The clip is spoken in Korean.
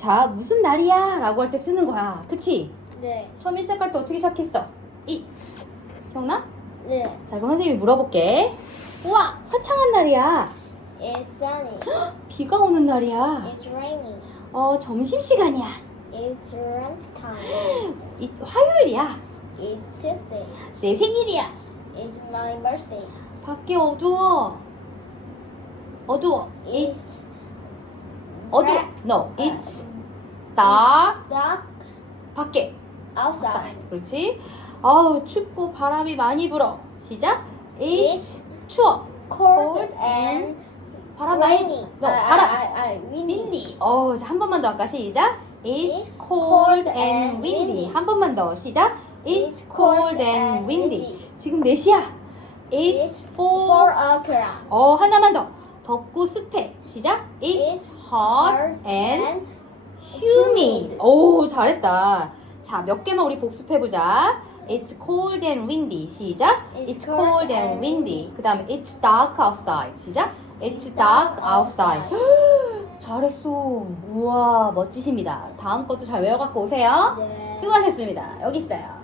자, 무슨 날이야? 라고 할 때 쓰는 거야. 그치? 네. 처음에 시작할 때 어떻게 시작했어? It's. 기억나? 네. 자, 그럼 선생님이 물어볼게. 우와, 화창한 날이야. It's sunny. 비가 오는 날이야. It's raining. 어, 점심시간이야. It's lunchtime. 이, 화요일이야. It's Tuesday. 내 생일이야. It's my birthday. 밖에 어두워. 어두워. It's black. No, it's dark. dark 밖에. outside. 그렇지. 아우 춥고 바람이 많이 불어. 시작. It's 추워. Cold and 바람 많이. No, 바람. Windy. 어, 자, 한 번만 더 할까? 시작. It's cold and windy. 한 번만 더. 시작. It's cold and windy. 지금 4시야. It's Four four. o'clock. 어, 하나만 더. 덥고 습해. 시작. It's hot and humid. 오, 잘했다. 자, 몇 개만 우리 복습해보자. It's cold and windy. 시작. It's cold and windy. 그 다음에 It's dark outside. 시작. It's dark outside. 잘했어. 우와, 멋지십니다. 다음 것도 잘 외워갖고 오세요. 네. 수고하셨습니다. 여기 있어요.